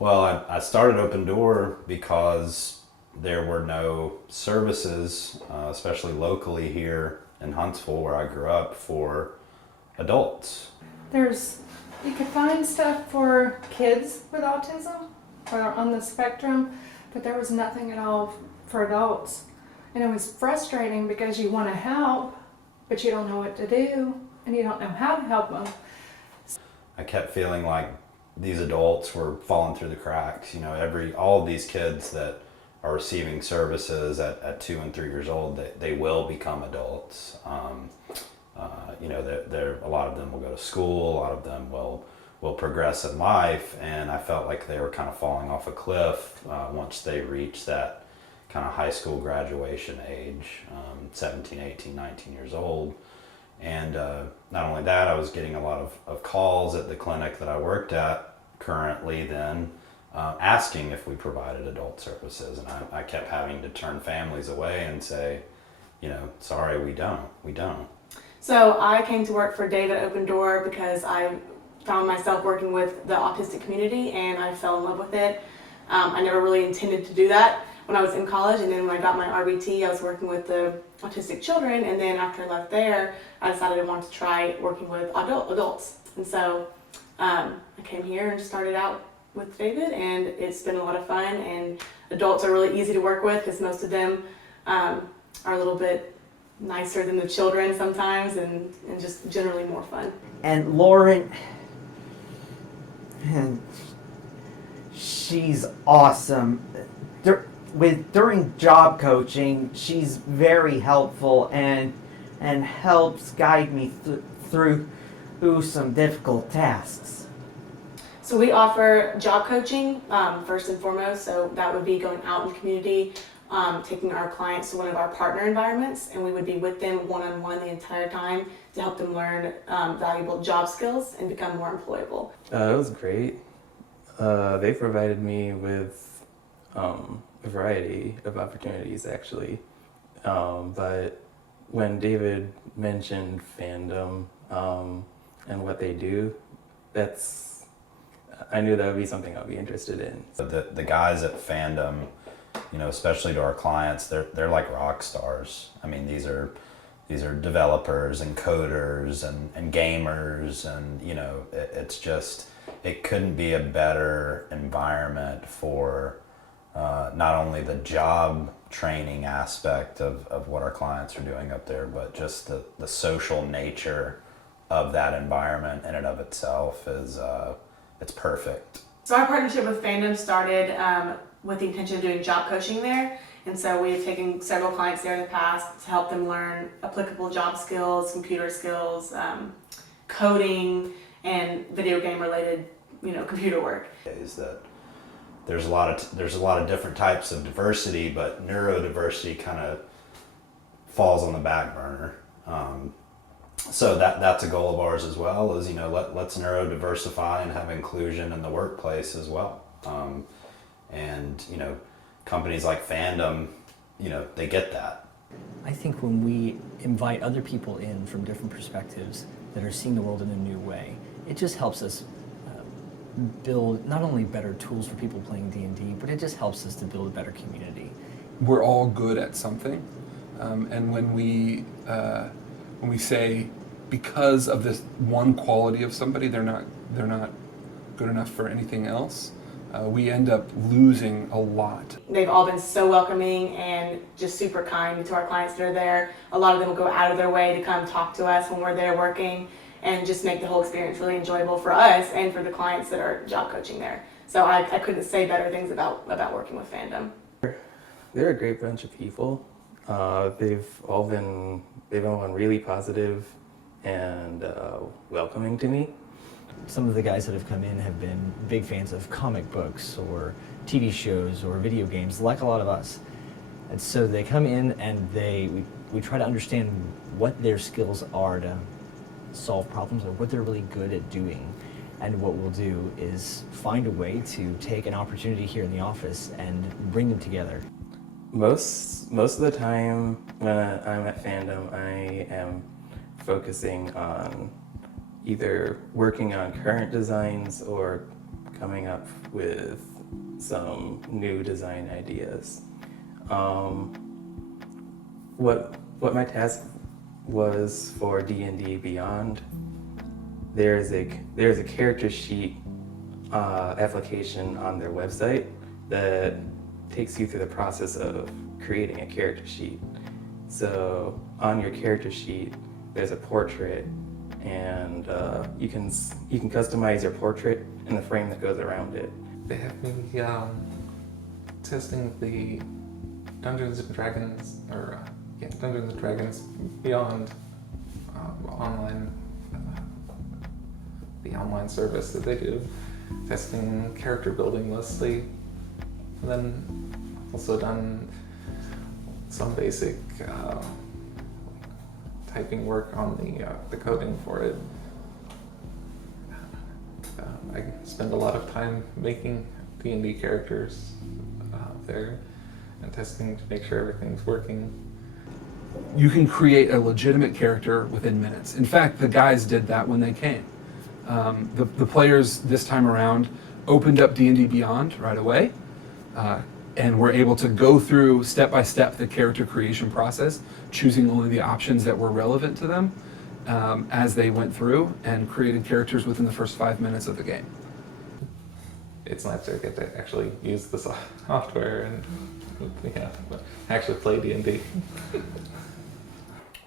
Well, I started Open Door because there were no services, especially locally here in Huntsville, where I grew up, for adults. You could find stuff for kids with autism or on the spectrum, but there was nothing at all for adults. And it was frustrating because you want to help, but you don't know what to do and you don't know how to help them. I kept feeling like these adults were falling through the cracks. All of these kids that are receiving services at 2 and 3 years old, they will become adults. A lot of them will go to school, a lot of them will progress in life, and I felt like they were kind of falling off a cliff once they reached that kind of high school graduation age, 17, 18, 19 years old. And not only that, I was getting a lot of calls at the clinic that I worked at currently then, asking if we provided adult services. And I kept having to turn families away and say, sorry, we don't. So I came to work for David Open Door because I found myself working with the autistic community and I fell in love with it. I never really intended to do that when I was in college, and then when I got my RBT, I was working with the autistic children, and then after I left there, I decided I wanted to try working with adults. And so I came here and started out with David, and it's been a lot of fun, and adults are really easy to work with because most of them are a little bit nicer than the children sometimes, and just generally more fun. And Lauren, she's awesome. During job coaching, she's very helpful and helps guide me through some difficult tasks. So we offer job coaching first and foremost. So that would be going out in the community, taking our clients to one of our partner environments, and we would be with them one-on-one the entire time to help them learn valuable job skills and become more employable. It was great. They provided me with a variety of opportunities, actually. But when David mentioned fandom and what they do, I knew that would be something I'd be interested in. The guys at Fandom, especially to our clients, they're like rock stars. I mean, these are developers and coders and gamers, and it couldn't be a better environment for not only the job training aspect of what our clients are doing up there, but just the social nature of that environment in and of itself is it's perfect. So our partnership with Fandom started with the intention of doing job coaching there. And so we've taken several clients there in the past to help them learn applicable job skills, computer skills, coding, and video game related, computer work. Is that there's a lot of different types of diversity, but neurodiversity kind of falls on the back burner. So that's a goal of ours as well, is let's neurodiversify and have inclusion in the workplace as well. And companies like Fandom, they get that. I think when we invite other people in from different perspectives that are seeing the world in a new way, it just helps us build not only better tools for people playing D&D, but it just helps us to build a better community. We're all good at something, and when we say because of this one quality of somebody, they're not good enough for anything else, we end up losing a lot. They've all been so welcoming and just super kind to our clients that are there. A lot of them will go out of their way to come talk to us when we're there working, and just make the whole experience really enjoyable for us and for the clients that are job coaching there. So I couldn't say better things about working with Fandom. They're a great bunch of people. They've all been really positive and welcoming to me. Some of the guys that have come in have been big fans of comic books or TV shows or video games, like a lot of us. And so they come in and we try to understand what their skills are to solve problems or what they're really good at doing. And what we'll do is find a way to take an opportunity here in the office and bring them together. Most of the time when I'm at Fandom, I am focusing on either working on current designs or coming up with some new design ideas. What my task was for D&D Beyond, there's a character sheet application on their website that takes you through the process of creating a character sheet. So on your character sheet, there's a portrait, and you can customize your portrait and the frame that goes around it. They have me testing the Dungeons and Dragons, Dungeons and Dragons Beyond online, the online service that they do, testing character building mostly, and then also done some basic typing work on the coding for it. I spend a lot of time making D&D characters there and testing to make sure everything's working. You can create a legitimate character within minutes. In fact, the guys did that when they came. The players this time around opened up D&D Beyond right away, and were able to go through step by step the character creation process, choosing only the options that were relevant to them as they went through, and created characters within the first 5 minutes of the game. It's nice to get to actually use the software and actually play D&D.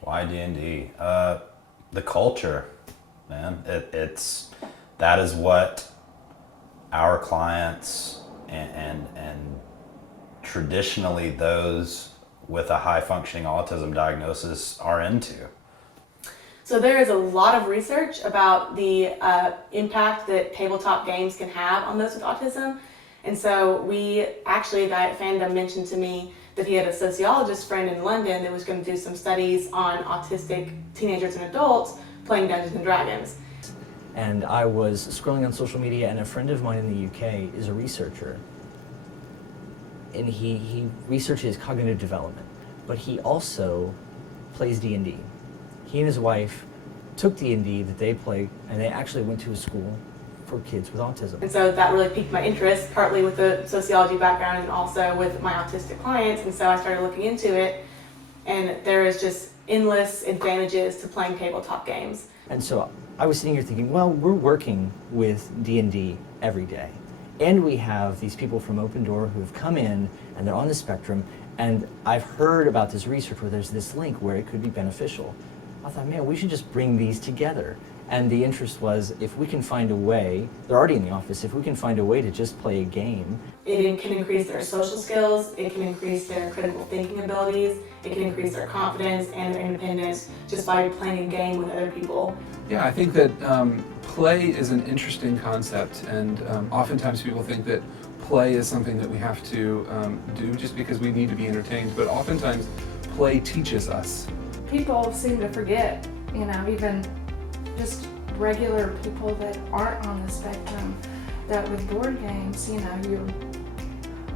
Why D&D? The culture, man. That is what our clients and traditionally those with a high functioning autism diagnosis are into. So there is a lot of research about the impact that tabletop games can have on those with autism. And so a guy at Fandom mentioned to me that he had a sociologist friend in London that was going to do some studies on autistic teenagers and adults playing Dungeons and Dragons. And I was scrolling on social media, and a friend of mine in the UK is a researcher. And he researches cognitive development, but he also plays D&D. He and his wife took D&D that they play, and they actually went to a school for kids with autism. And so that really piqued my interest, partly with the sociology background and also with my autistic clients. And so I started looking into it, and there is just endless advantages to playing tabletop games. And so I was sitting here thinking, well, we're working with D&D every day. And we have these people from Open Door who have come in, and they're on the spectrum, and I've heard about this research where there's this link where it could be beneficial. I thought, man, we should just bring these together. And the interest was, if we can find a way, they're already in the office, if we can find a way to just play a game. It can increase their social skills, it can increase their critical thinking abilities, it can increase their confidence and their independence just by playing a game with other people. Yeah, I think that play is an interesting concept, and oftentimes people think that play is something that we have to do just because we need to be entertained, but oftentimes play teaches us. People seem to forget, even just regular people that aren't on the spectrum, that with board games, you're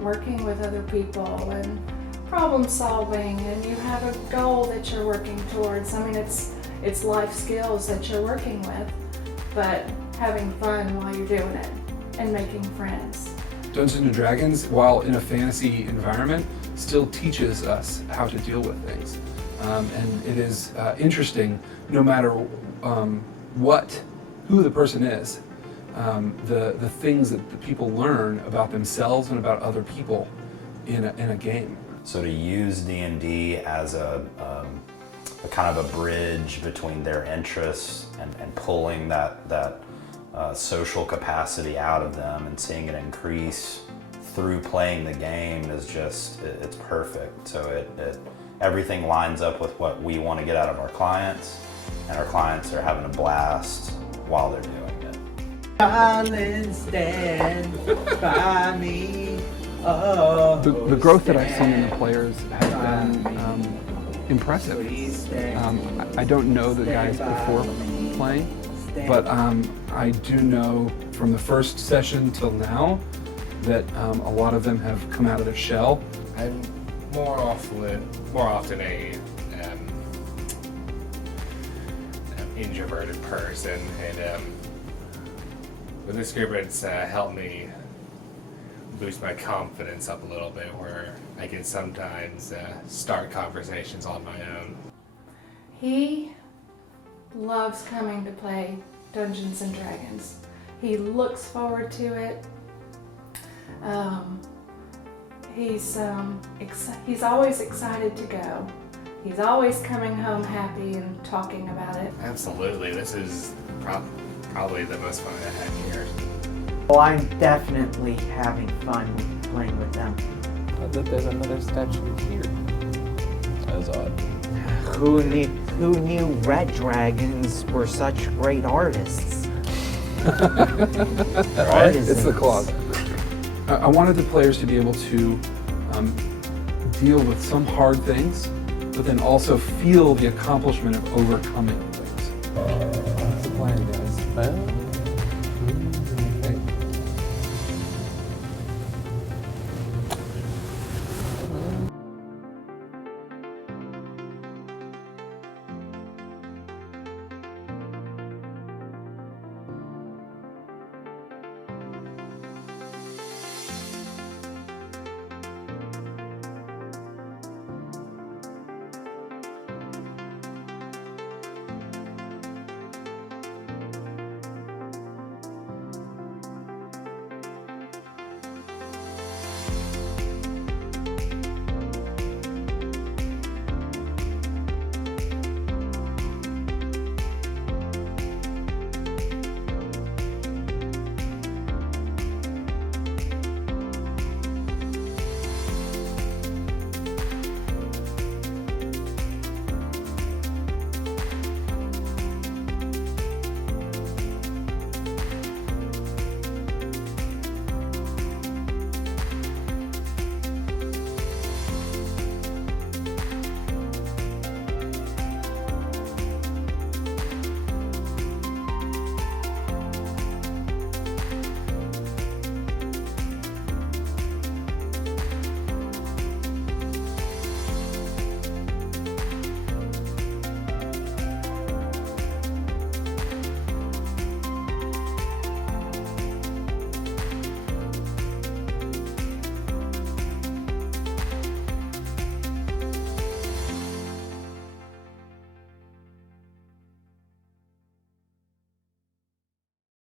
working with other people and problem solving, and you have a goal that you're working towards. It's life skills that you're working with, but having fun while you're doing it and making friends. Dungeons and Dragons, while in a fantasy environment, still teaches us how to deal with things. And it is interesting, no matter who the person is, the things that the people learn about themselves and about other people in a game. So to use D&D as a kind of a bridge between their interests and pulling that social capacity out of them and seeing it increase through playing the game is just, it's perfect. So everything lines up with what we want to get out of our clients, and our clients are having a blast while they're doing it. Darling, stand by me. Oh, The growth that I've seen in the players has been impressive. I don't know the guys before playing, but I do know from the first session till now that a lot of them have come out of their shell. I'm more often a introverted person, and with this group, it's helped me boost my confidence up a little bit, where I can sometimes start conversations on my own. He loves coming to play Dungeons and Dragons. He looks forward to it. He's always excited to go. He's always coming home happy and talking about it. Absolutely, this is probably the most fun I've had here. Well, I'm definitely having fun playing with them. But there's another statue here. That was odd. Who knew red dragons were such great artists? It's the closet. I wanted the players to be able to deal with some hard things, but then also feel the accomplishment of overcoming things. What's the plan, guys? Well,